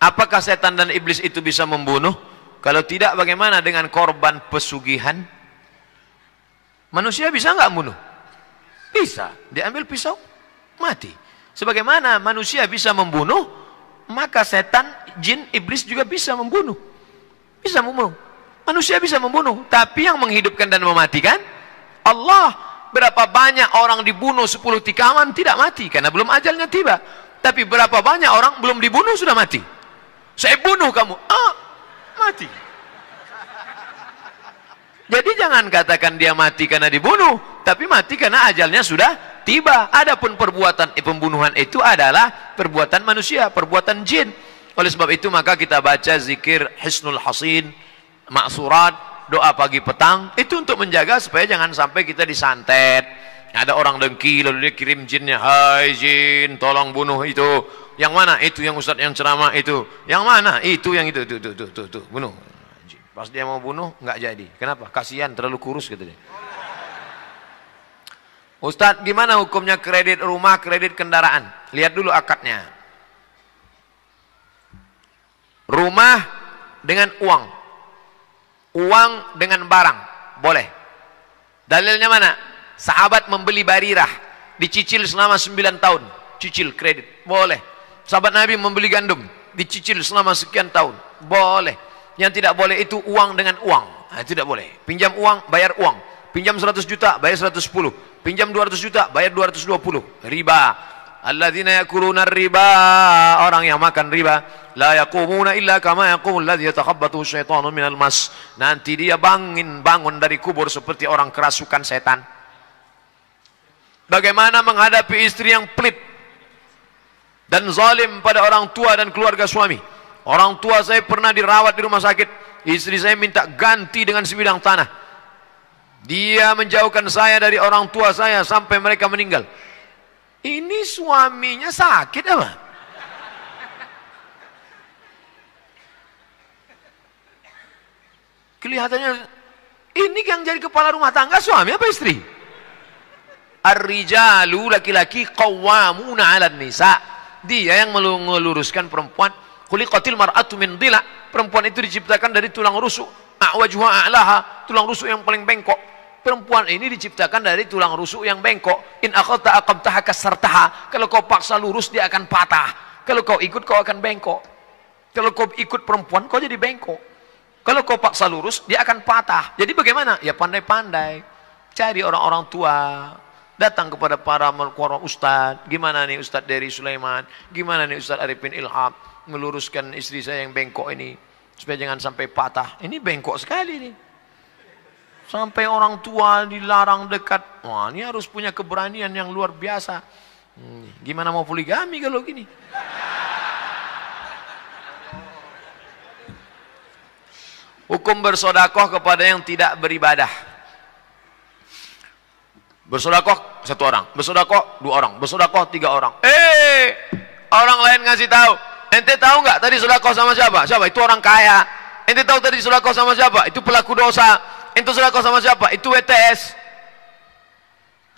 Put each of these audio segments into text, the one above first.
Apakah setan dan iblis itu bisa membunuh? Kalau tidak, bagaimana dengan korban pesugihan? Manusia bisa nggak membunuh? Bisa. Diambil pisau, mati. Sebagaimana manusia bisa membunuh, maka setan, jin, iblis juga bisa membunuh. Bisa membunuh. Manusia bisa membunuh. Tapi yang menghidupkan dan mematikan, Allah. Berapa banyak orang dibunuh 10 tikaman tidak mati karena belum ajalnya tiba. Tapi berapa banyak orang belum dibunuh sudah mati. Saya bunuh kamu, mati. Jadi jangan katakan dia mati karena dibunuh, tapi mati karena ajalnya sudah tiba. Adapun perbuatan pembunuhan itu adalah perbuatan manusia, perbuatan jin. Oleh sebab itu maka kita baca zikir Hisnul Hasin, Ma'surat, doa pagi petang, itu untuk menjaga supaya jangan sampai kita disantet. Ada orang dengki lalu dia kirim jinnya, hai jin tolong bunuh itu. Yang mana? Itu yang ustadz yang ceramah itu. Yang mana? Itu yang itu, tuh, bunuh. Pas dia mau bunuh nggak jadi. Kenapa? Kasihan terlalu kurus gitu dia. Ustadz, gimana hukumnya kredit rumah, kredit kendaraan? Lihat dulu akadnya. Rumah dengan uang, uang dengan barang, boleh. Dalilnya mana? Sahabat membeli Barirah, dicicil selama 9 tahun, cicil kredit, boleh. Sahabat Nabi membeli gandum, dicicil selama sekian tahun, boleh. Yang tidak boleh itu uang dengan uang, tidak boleh. Pinjam uang, bayar uang. Pinjam 100 juta, bayar 110. Pinjam 200 juta, bayar 220. Riba. Alladzina yakuluna riba, orang yang makan riba, la yaqumuna illa kama yaqumul ladzi yatakhabbathu syaitanu minal mas. Nanti dia bangun dari kubur seperti orang kerasukan setan. Bagaimana menghadapi istri yang pelit dan zalim pada orang tua dan keluarga suami? Orang tua saya pernah dirawat di rumah sakit, istri saya minta ganti dengan sebidang tanah. Dia menjauhkan saya dari orang tua saya sampai mereka meninggal. Ini suaminya sakit apa? Kelihatannya ini yang jadi kepala rumah tangga suami apa istri? Ar-rijalu, laki-laki, qawwamuna 'alan nisa. Dia yang meluruskan perempuan. Khuliqatil mar'atu min dhila. Perempuan itu diciptakan dari tulang rusuk. A'wajuha a'laha, tulang rusuk yang paling bengkok. Perempuan ini diciptakan dari tulang rusuk yang bengkok. In akhadta aqamtaha kasartaha. Kalau kau paksa lurus dia akan patah. Kalau kau ikut kau akan bengkok. Kalau kau ikut perempuan kau jadi bengkok. Kalau kau paksa lurus dia akan patah. Jadi bagaimana? Ya pandai-pandai. Cari orang-orang tua. Datang kepada para ustadz. Gimana nih Ustadz Dery Sulaiman? Gimana nih Ustadz Arifin Ilham? Meluruskan istri saya yang bengkok ini. Supaya jangan sampai patah. Ini bengkok sekali nih. Sampai orang tua dilarang dekat. Wah, ini harus punya keberanian yang luar biasa. Gimana mau poligami kalau gini? Hukum bersodakoh kepada yang tidak beribadah. Bersodakoh 1 orang, bersodakoh 2 orang, bersodakoh 3 orang. Orang lain ngasih tahu. Ente tahu nggak tadi sodakoh sama siapa? Siapa? Itu orang kaya. Ente tahu tadi sodakoh sama siapa? Itu pelaku dosa. Itu sodakoh sama siapa? Itu WTS.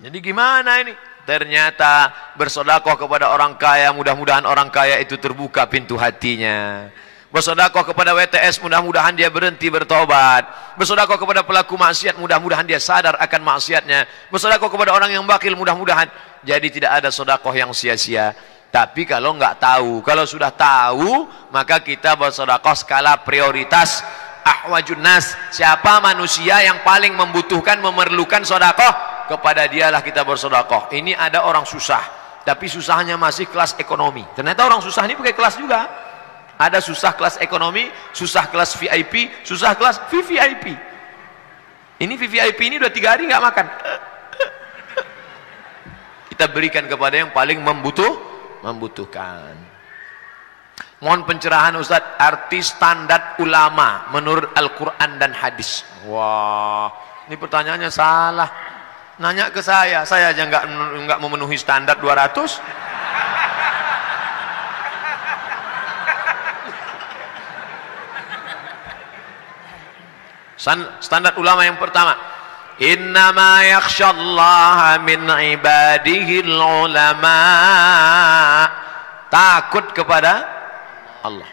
Jadi gimana ini? Ternyata bersodakoh kepada orang kaya, mudah-mudahan orang kaya itu terbuka pintu hatinya. Bersodakoh kepada WTS, mudah-mudahan dia berhenti bertobat. Bersodakoh kepada pelaku maksiat, mudah-mudahan dia sadar akan maksiatnya. Bersodakoh kepada orang yang bakil, mudah-mudahan. Jadi tidak ada sodakoh yang sia-sia. Tapi kalau nggak tahu, kalau sudah tahu, maka kita bersodakoh skala prioritas. Ahwajun nas, siapa manusia yang paling membutuhkan, memerlukan sodakoh, kepada dialah kita bersodakoh. Ini ada orang susah, tapi susahnya masih kelas ekonomi. Ternyata orang susah ini pakai kelas juga. Ada susah kelas ekonomi, susah kelas VIP, susah kelas VVIP. Ini VVIP ini udah 3 hari nggak makan. Kita berikan kepada yang paling membutuhkan. Mohon pencerahan Ustadz, arti standar ulama menurut Al-Quran dan hadis. Wah, ini pertanyaannya salah. Nanya ke saya aja nggak memenuhi standar 200. Standar ulama yang pertama, innama yakhshallaha min ibadihil ulama. takut kepada Allah.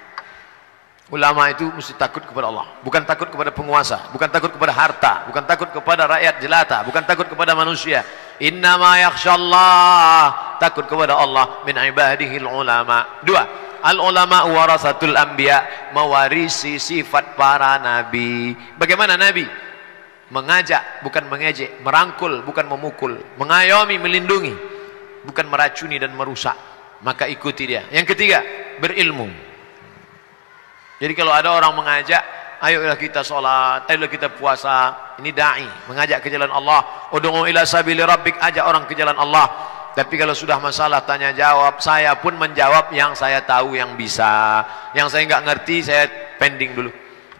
Ulama itu mesti takut kepada Allah, bukan takut kepada penguasa, bukan takut kepada harta, bukan takut kepada rakyat jelata, bukan takut kepada manusia. Innama yakhshallah, takut kepada Allah min ibadihil ulama. Dua, al ulama warasatul anbiya, mewarisi sifat para nabi. Bagaimana nabi? Mengajak bukan mengejek, merangkul bukan memukul, mengayomi melindungi, bukan meracuni dan merusak. Maka ikuti dia. Yang ketiga, berilmu. Jadi kalau ada orang mengajak, ayolah kita sholat, ayolah kita puasa, ini da'i, mengajak ke jalan Allah. Ud'u ila sabili rabbik, ajak orang ke jalan Allah. Tapi kalau sudah masalah tanya jawab, saya pun menjawab yang saya tahu, yang bisa. Yang saya nggak ngerti, saya pending dulu.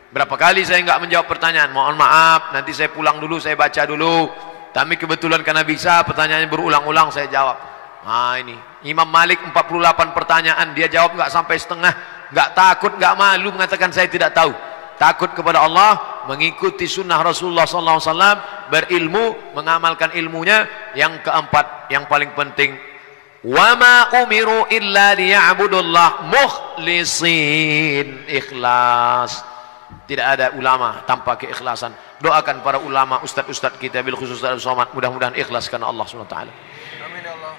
Berapa kali saya nggak menjawab pertanyaan, mohon maaf, nanti saya pulang dulu, saya baca dulu. Tapi kebetulan karena bisa, pertanyaannya berulang-ulang, saya jawab. Nah ini, Imam Malik 48 pertanyaan, dia jawab nggak sampai setengah. Nggak takut, nggak malu mengatakan saya tidak tahu. Takut kepada Allah, mengikuti sunnah Rasulullah SAW, berilmu, mengamalkan ilmunya. Yang keempat, yang paling penting, wa ma umiru illa liya'budullah mukhlisin, ikhlas. Tidak ada ulama tanpa keikhlasan. Doakan para ulama, ustadz-ustadz kita, bil khusus Ustadz Somad, mudah-mudahan ikhlas karena Allah SWT. Amin ya Allah.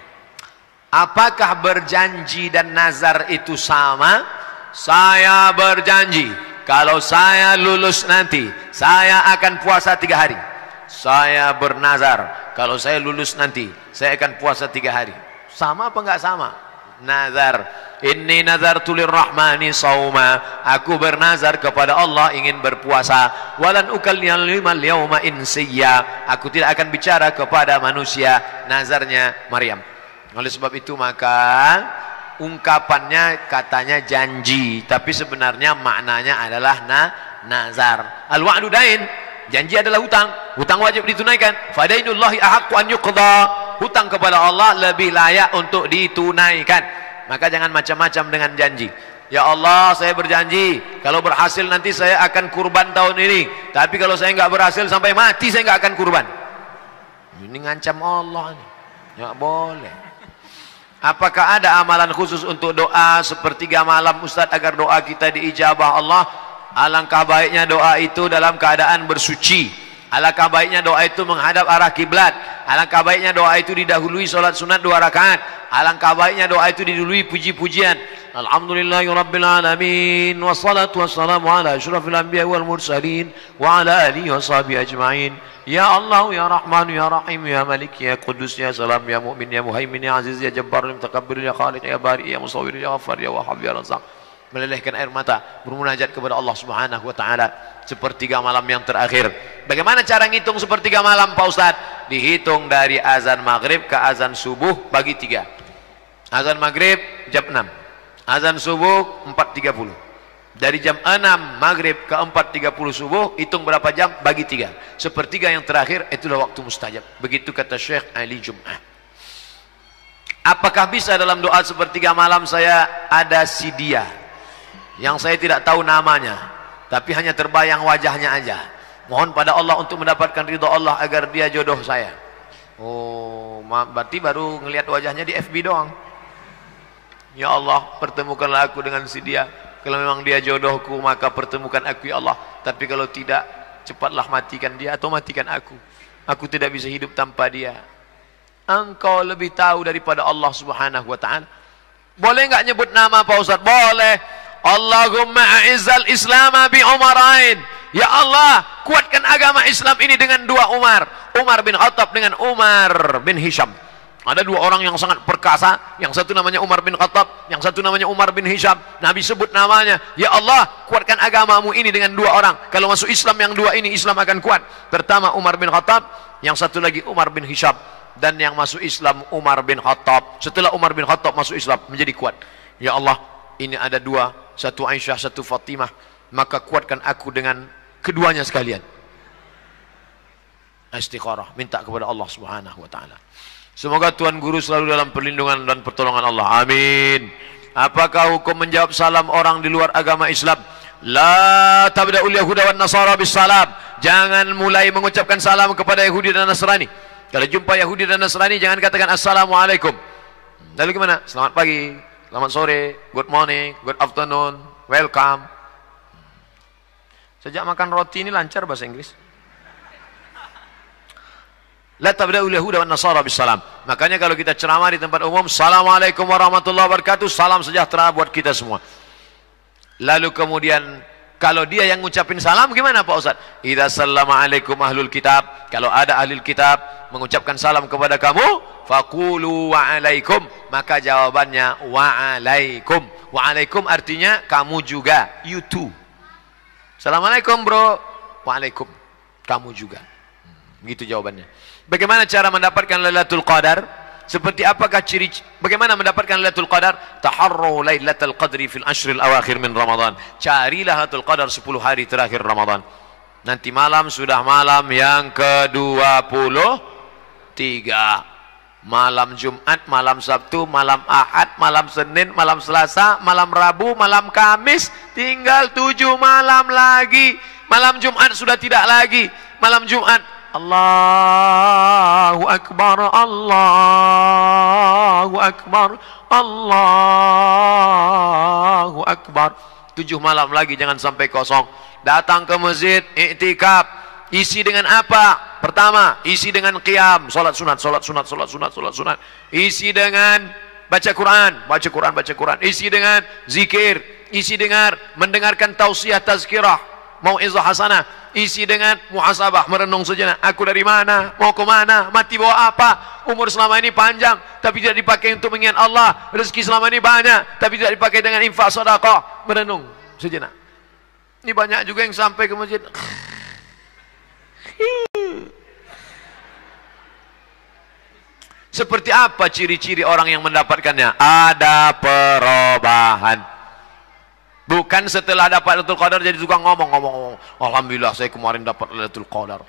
Apakah berjanji dan nazar itu sama? Saya berjanji, kalau saya lulus nanti, saya akan puasa 3 hari. Saya bernazar, kalau saya lulus nanti, saya akan puasa 3 hari. Sama apa enggak sama? Nazar. Inni nazartu lirrahmani sauma. Aku bernazar kepada Allah ingin berpuasa. Walan ukallima al-yawma insiya. Aku tidak akan bicara kepada manusia. Nazarnya Maryam. Oleh sebab itu maka ungkapannya katanya janji, tapi sebenarnya maknanya adalah nazar. Al-wa'du dain, janji adalah hutang. Hutang wajib ditunaikan. Fadainullahi ahaqqu an yuqda. Hutang kepada Allah lebih layak untuk ditunaikan. Maka jangan macam-macam dengan janji. Ya Allah, saya berjanji kalau berhasil nanti saya akan kurban tahun ini. Tapi kalau saya nggak berhasil sampai mati saya nggak akan kurban. Ini ngancam Allah nih. Nggak boleh. Apakah ada amalan khusus untuk doa sepertiga malam Ustadz agar doa kita diijabah Allah? Alangkah baiknya doa itu dalam keadaan bersuci. Alangkah baiknya doa itu menghadap arah kiblat. Alangkah baiknya doa itu didahului salat sunat 2 rakaat. Alangkah baiknya doa itu didahului puji-pujian. Alhamdulillahirabbil alamin wassalatu wassalamu ala asyrafil anbiya wal mursalin wa ala alihi washabihi ajmain. Ya Allah, ya Rahman, ya Rahim, ya Malik, ya Qudus, ya Salam, ya Mu'min, ya Muhaimin, ya Aziz, ya Jabbar, ya Mutakabbir, ya Khaliq, ya Bari, ya Musawwir, ya Ghaffar, ya Wahhab, ya Razzaq. Melelehkan air mata, bermunajat kepada Allah Subhanahu wa taala sepertiga malam yang terakhir. Bagaimana cara ngitung sepertiga malam Pak Ustaz? Dihitung dari azan maghrib ke azan subuh bagi 3. Azan maghrib jam 6, azan subuh 4.30. Dari jam 6 maghrib ke 4.30 subuh, hitung berapa jam bagi 3. Sepertiga yang terakhir itulah waktu mustajab. Begitu kata Syekh Ali Jum'ah. Apakah bisa dalam doa sepertiga malam saya ada si dia yang saya tidak tahu namanya, tapi hanya terbayang wajahnya aja. Mohon pada Allah untuk mendapatkan ridha Allah agar dia jodoh saya. Oh, berarti baru ngelihat wajahnya di FB doang. Ya Allah, pertemukanlah aku dengan si dia. Kalau memang dia jodohku, maka pertemukan aku ya Allah. Tapi kalau tidak, cepatlah matikan dia atau matikan aku. Aku tidak bisa hidup tanpa dia. Engkau lebih tahu daripada Allah Subhanahu wa ta'ala. Boleh enggak nyebut nama Pak Ustaz? Boleh. Allahumma a'izzal islama bi umarain. Ya Allah, kuatkan agama Islam ini dengan 2 Umar. Umar bin Khattab dengan Umar bin Hisham. Ada 2 orang yang sangat perkasa, yang satu namanya Umar bin Khattab, yang satu namanya Umar bin Hisham. Nabi sebut namanya, ya Allah, kuatkan agamamu ini dengan 2 orang. Kalau masuk Islam yang 2 ini, Islam akan kuat. Pertama Umar bin Khattab, yang satu lagi Umar bin Hisham. Dan yang masuk Islam Umar bin Khattab. Setelah Umar bin Khattab masuk Islam, menjadi kuat. Ya Allah, ini ada 2, satu Aisyah, satu Fatimah. Maka kuatkan aku dengan keduanya sekalian. Istikharah, minta kepada Allah Subhanahu wa ta'ala. Semoga Tuan Guru selalu dalam perlindungan dan pertolongan Allah. Amin. Apakah hukum menjawab salam orang di luar agama Islam? La tabda'ul yahuda wan nasara bis salam. Jangan mulai mengucapkan salam kepada Yahudi dan Nasrani. Kalau jumpa Yahudi dan Nasrani, jangan katakan assalamualaikum. Lalu gimana? Selamat pagi. selamat sore, good morning, good afternoon, welcome. Sejak makan roti ini lancar bahasa Inggris. La tabda'ul yahuda wan nasara bisalam. Makanya kalau kita ceramah di tempat umum, assalamualaikum warahmatullahi wabarakatuh, salam sejahtera buat kita semua. Lalu kemudian kalau dia yang ngucapin salam gimana Pak Ustaz? Idza sallama alaikum ahlul kitab, kalau ada ahli kitab mengucapkan salam kepada kamu, faqulu wa alaikum, maka jawabannya wa alaikum. Wa alaikum artinya kamu juga, you too. Assalamualaikum bro, waalaikum, kamu juga. Begitu jawabannya. Bagaimana cara mendapatkan Lailatul Qadar? Seperti apakah ciri? Bagaimana mendapatkan Lailatul Qadar? Taharru Lailatul Qadri fil ashril awakhir min Ramadan. Carilah Lailatul Qadar 10 hari terakhir Ramadan. Nanti malam sudah malam yang ke-23. Malam Jumat, malam Sabtu, malam Ahad, malam Senin, malam Selasa, malam Rabu, malam Kamis. Tinggal 7 malam lagi. Malam Jumat sudah tidak lagi. Malam Jumat Allahu Akbar, Allahu Akbar, Allahu Akbar. 7 malam lagi, jangan sampai kosong. Datang ke masjid, iktikaf. Isi dengan apa? Pertama, isi dengan qiyam, salat sunat, salat sunat, salat sunat, salat sunat. Isi dengan baca Quran, baca Quran, baca Quran. Isi dengan zikir, isi dengan mendengarkan tausiah tazkirah, mau'izah hasanah. Isi dengan muhasabah, merenung sejenak. Aku dari mana? Mau ke mana? Mati bawa apa? Umur selama ini panjang, tapi tidak dipakai untuk mengingat Allah. Rezeki selama ini banyak, tapi tidak dipakai dengan infak sedekah. Merenung sejenak. Ini banyak juga yang sampai ke masjid. Seperti apa ciri-ciri orang yang mendapatkannya? Ada perubahan. Bukan setelah dapat Lailatul Qadar jadi tukang ngomong. Alhamdulillah saya kemarin dapat Lailatul Qadar.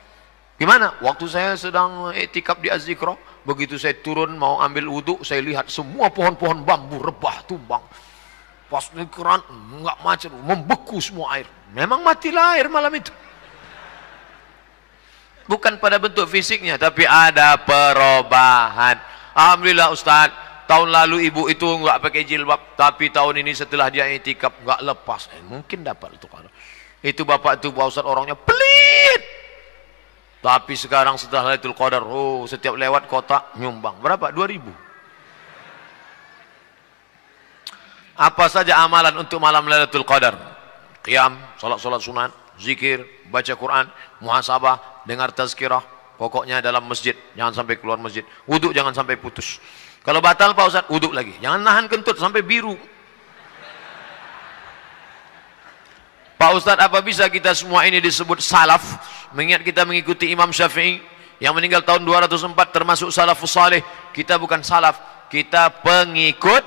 Gimana? Waktu saya sedang iktikaf di Az-Zikra, begitu saya turun mau ambil wudhu, saya lihat semua pohon-pohon bambu rebah tumbang. Pas di keran enggak macet, membeku semua air. Memang matilah air malam itu. Bukan pada bentuk fisiknya, tapi ada perubahan. Alhamdulillah Ustaz, tahun lalu ibu itu enggak pakai jilbab, tapi tahun ini setelah dia iktikaf enggak lepas. Mungkin dapat itu kalau. Itu bapak itu Pak Ustaz orangnya pelit. Tapi sekarang setelah Lailatul Qadar, oh setiap lewat kota nyumbang. Berapa? 2.000. Apa saja amalan untuk malam Lailatul Qadar? Qiyam, salat sunat, zikir, baca Quran, muhasabah, dengar tazkirah, pokoknya dalam masjid, jangan sampai keluar masjid. Wuduk jangan sampai putus. Kalau batal Pak Ustaz, wuduk lagi. Jangan nahan kentut sampai biru. Pak Ustaz, apa bisa kita semua ini disebut salaf? Mengingat kita mengikuti Imam Syafi'i yang meninggal tahun 204 termasuk salafus salih. Kita bukan salaf, kita pengikut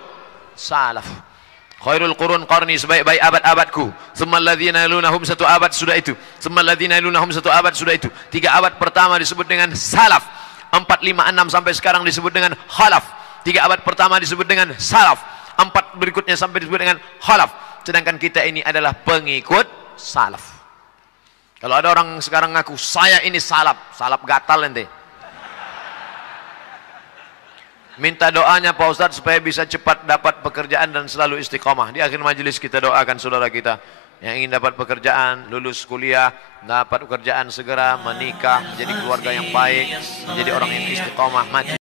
salaf. Khairul qurun qarni, sebaik-baik abad-abadku. Tsummal ladzina yalunahum, satu abad sudah itu. Tsummal ladzina yalunahum, satu abad sudah itu. 3 abad pertama disebut dengan salaf. 4, 5, 6 sampai sekarang disebut dengan khalaf. 3 abad pertama disebut dengan salaf. 4 berikutnya sampai disebut dengan khalaf. Sedangkan kita ini adalah pengikut salaf. Kalau ada orang sekarang ngaku saya ini salaf gatal ente. Minta doanya Pak Ustadz supaya bisa cepat dapat pekerjaan dan selalu istiqomah. Di akhir majelis kita doakan saudara kita yang ingin dapat pekerjaan, lulus kuliah, dapat pekerjaan segera, menikah, menjadi keluarga yang baik, menjadi orang yang istiqomah, mati